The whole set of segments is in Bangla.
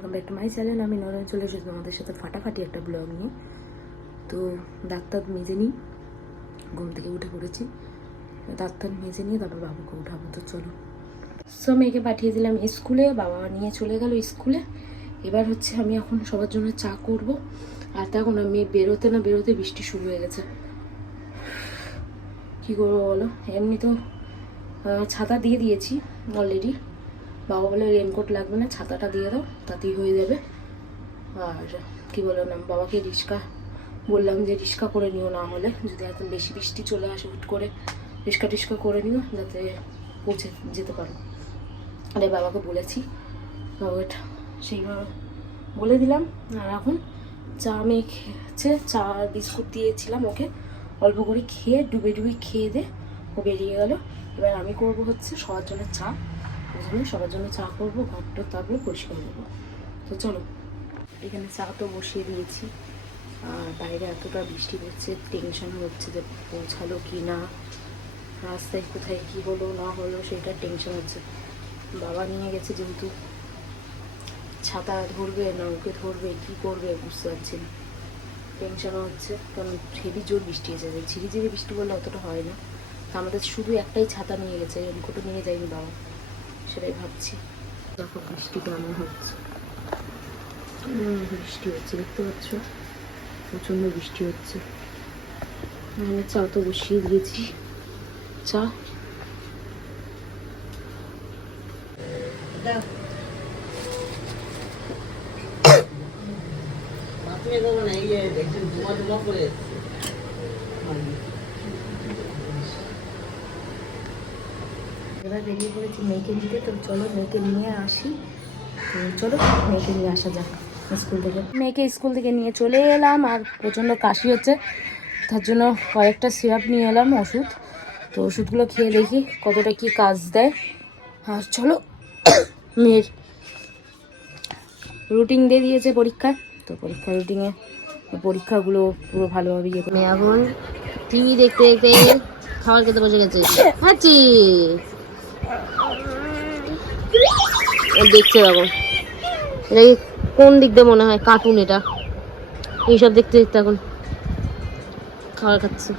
Welcome back to my channel. আমি নরেন চলে এসেছি তোমাদের সাথে ফাটাফাটি একটা ব্লগ নিয়ে। তো ডাক্তার মেজে নিই, ঘুম থেকে উঠে পড়েছি, ডাক্তার মেজে নিয়ে তারপর বাবুকে উঠাবো। তো চলো, সো মেয়েকে পাঠিয়ে দিলাম স্কুলে, বাবা নিয়ে চলে গেল স্কুলে। এবার হচ্ছে আমি এখন সবার জন্য চা করব। আর দেখো না, মেয়ে বেরোতে না বেরোতে বৃষ্টি শুরু হয়ে গেছে। কী করবো বলো, এমনি তো ছাতা দিয়ে দিয়েছি অলরেডি। বাবা বলে রেনকোট লাগবে না, ছাতাটা দিয়ে দাও, তাতেই হয়ে যাবে। আর কি বলো না, বাবাকে রিক্সা বললাম যে রিক্সা করে নিও, না হলে যদি এত বেশি বৃষ্টি চলে আসে হুট করে রিক্সা করে নিও, যাতে পৌঁছে যেতে পারো। আরে বাবাকে বলেছি, বাবাটা সেইভাবে বলে দিলাম। আর এখন চা মেয়ে খেয়েছে, চা আর বিস্কুট দিয়েছিলাম ওকে, অল্প করে খেয়ে ডুবে খেয়ে দে ও বেরিয়ে গেল। এবার আমি করবো হচ্ছে সবার জন্য চা, বুঝলি, সবার জন্য চা করবো, ঘরটা তারপরে পরিষ্কার করবো। তো চলো, এখানে চা তো বসিয়ে দিয়েছি। আর বাইরে এতটা বৃষ্টি হচ্ছে, টেনশন হচ্ছে যে পৌঁছালো কি না, রাস্তায় কোথায় কি হলো না হলো সেটা টেনশন হচ্ছে। বাবা নিয়ে গেছে যেহেতু, ছাতা ধরবে না ওকে ধরবে, কি করবে বুঝতে পারছি না, টেনশনও হচ্ছে। কারণ হেভি জোর বৃষ্টি এসেছে, ঝিরিঝিরি বৃষ্টি বললে অতটা হয় না। তো আমাদের শুধু একটাই ছাতা নিয়ে গেছে, রেনকোটও নিয়ে যায়নি বাবা, সেটাই ভাবছি। দেখো বৃষ্টি কেমন হচ্ছে, বৃষ্টি হচ্ছে দেখতে পাচ্ছ, প্রচণ্ড বৃষ্টি হচ্ছে। আমি চা তো বসিয়ে দিয়েছি, চা এবার বেরিয়ে পড়েছি মেয়েকে দিতে। তো চলো মেয়েকে নিয়ে আসি। তো চলো মেয়েকে নিয়ে আসা যাক স্কুল থেকে। মেয়েকে স্কুল থেকে নিয়ে চলে এলাম, আর প্রচণ্ড কাশি হচ্ছে, তার জন্য কয়েকটা সিরাপ নিয়ে এলাম, ওষুধ। তো ওষুধগুলো খেয়ে দেখি কতটা কি কাজ দেয়। আর চলো, মেয়ের রুটিন দিয়ে দিয়েছে পরীক্ষার, তো পরীক্ষার রুটিনে পরীক্ষাগুলো পুরো ভালোভাবে ইয়ে করে। এখন টিভি দেখতে দেখতে খাবার খেতে বসে গেছে, হাঁচি দেখছে। এরকম এটা কোন দিক দিয়ে মনে হয় কার্টুন, এটা এইসব দেখতে দেখতে এখন খাবার খাচ্ছে।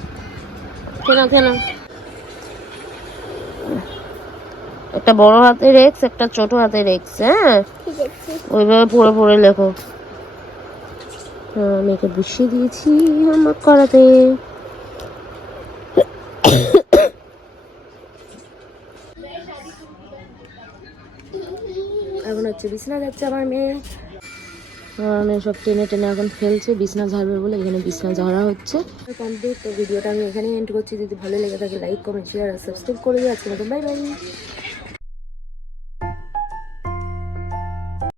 কেন একটা বড় হাতের এক্স, একটা ছোট হাতের এক্স, হ্যাঁ ওইভাবে পড়ে লেখো। মেয়েকে বসিয়ে দিয়েছি হোমওয়ার্ক করাতে। এখন হচ্ছে বিছানা যাচ্ছে আমার মেয়ে, সব টেনে এখন ফেলছে, বিছনা ঝাড়বে বলে এখানে বিছনা ঝাড়া হচ্ছে। কমপ্লিট। তো ভিডিওটা আমি এখানে এন্ড করছি। যদি ভালো লেগে থাকে লাইক কমেন্ট শেয়ার আর সাবস্ক্রাইব করে দিয়ে আজকে মতো বাই বাই।